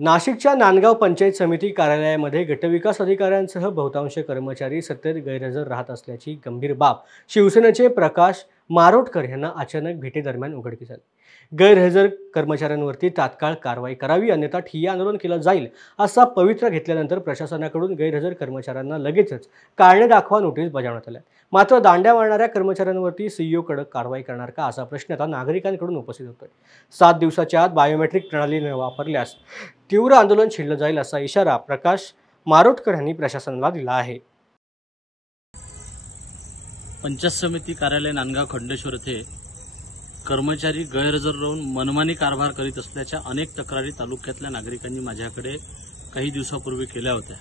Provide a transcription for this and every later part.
नाशिकच्या नांदगाव पंचायत समिती कार्यालयामध्ये गटविकास अधिकाऱ्यांसह बहुतांश कर्मचारी सत्तेत गैरहजर राहत असल्याची गंभीर बाब शिवसेनेचे प्रकाश मारोटकर यांना अचानक भेटीदरम्यान उघडकीस आली। गैरहजर कर्मचाऱ्यांवरती तात्काळ कारवाई करावी अन्यथा ठिय्या आंदोलन केलं जाईल असा पवित्रा घेतल्यानंतर प्रशासनाकडून गैरहजर कर्मचाऱ्यांना लगेचच कारणे दाखवा नोटीस बजावण्यात आल्या। मात्र दांड्या मारणाऱ्या कर्मचाऱ्यांवरती सीईओ कडक कारवाई करणार का असा प्रश्न आता नागरिकांकडून उपस्थित होतोय। 7 दिवसाच्या आत बायोमेट्रिक प्रणाली न वापरल्यास तीव्र आंदोलन छेडलं जाईल असा इशारा प्रकाश मारोटकर यांनी प्रशासनाला दिला आहे। पंचायत समिती कार्यालय नांदगाव खंडेश्वर येथे कर्मचारी गैरहजर राहून मनमानी कारभार करीत असल्याच्या अनेक तक्रारी तालुक्यातल्या नागरिकांनी माझ्याकडे काही दिवसापूर्वी केल्या होत्या।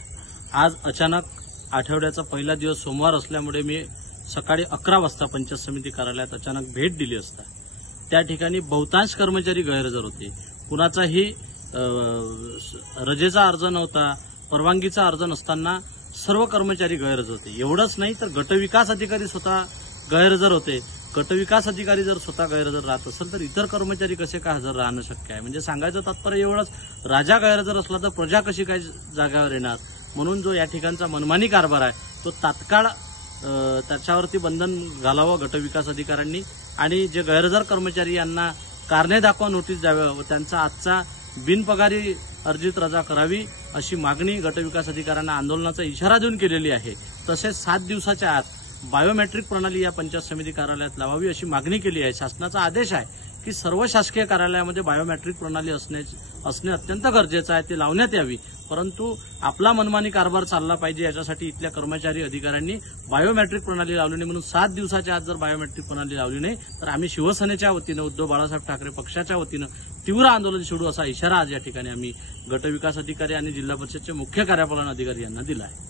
आज अचानक आठवड्याचा पहिला दिवस सोमवार असल्यामुळे मी सकाळी 11 वाजता पंचायत समिती कार्यालयात अचानक भेट दिली असता त्या ठिकाणी बहुतांश कर्मचारी गैरहजर होते। कुणाचाही रजेचा अर्ज नव्हता, परवानगीचा अर्ज नसताना सर्व कर्मचारी गैरहजर होते। एवढंच नाही तर गटविकास अधिकारी स्वतः गैरहजर होते। गटविकास अधिकारी जर स्वतः गैरहजर राहत असेल तर इतर कर्मचारी कसे काय हजर राहणं शक्य आहे। म्हणजे सांगायचं तात्पर्य एवढंच, राजा गैरहजर असला तर प्रजा कशी काय जागावर येणार। म्हणून जो या ठिकाणचा मनमानी कारभार आहे तो तात्काळ त्याच्यावरती बंधन घालावं गटविकास अधिकाऱ्यांनी आणि जे गैरहजर कर्मचारी यांना कारणे दाखवा नोटीस द्यावं व त्यांचा आजचा बिनपगारी अर्जित रजा करावी अशी मागणी गटविकास अधिकाऱ्यांना आंदोलनाचा इशारा देऊन केलेली आहे। तसेच 7 दिवसाच्या आत बायोमेट्रिक प्रणाली या पंचायत समिती कार्यालयात लावावी अशी मागणी केली आहे। शासनाचा आदेश आहे की सर्व शासकीय कार्यालयामध्ये बायोमेट्रिक प्रणाली असणे अत्यंत गरजेचं आहे, ते लावण्यात यावी। परंतु आपला मनमानी कारभार चालला पाहिजे याच्यासाठी इथल्या कर्मचारी अधिकाऱ्यांनी बायोमेट्रिक प्रणाली लावली नाही। म्हणून 7 दिवसाच्या आत जर बायोमेट्रिक प्रणाली लावली नाही तर आम्ही शिवसेनेच्या वतीनं, उद्धव बाळासाहेब ठाकरे पक्षाच्या वतीनं तीव्र आंदोलन छेडू असा इशारा आज या ठिकाणी आम्ही गटविकास अधिकारी आणि जिल्हा परिषदचे मुख्य कार्यपालन अधिकारी यांना दिला आहे।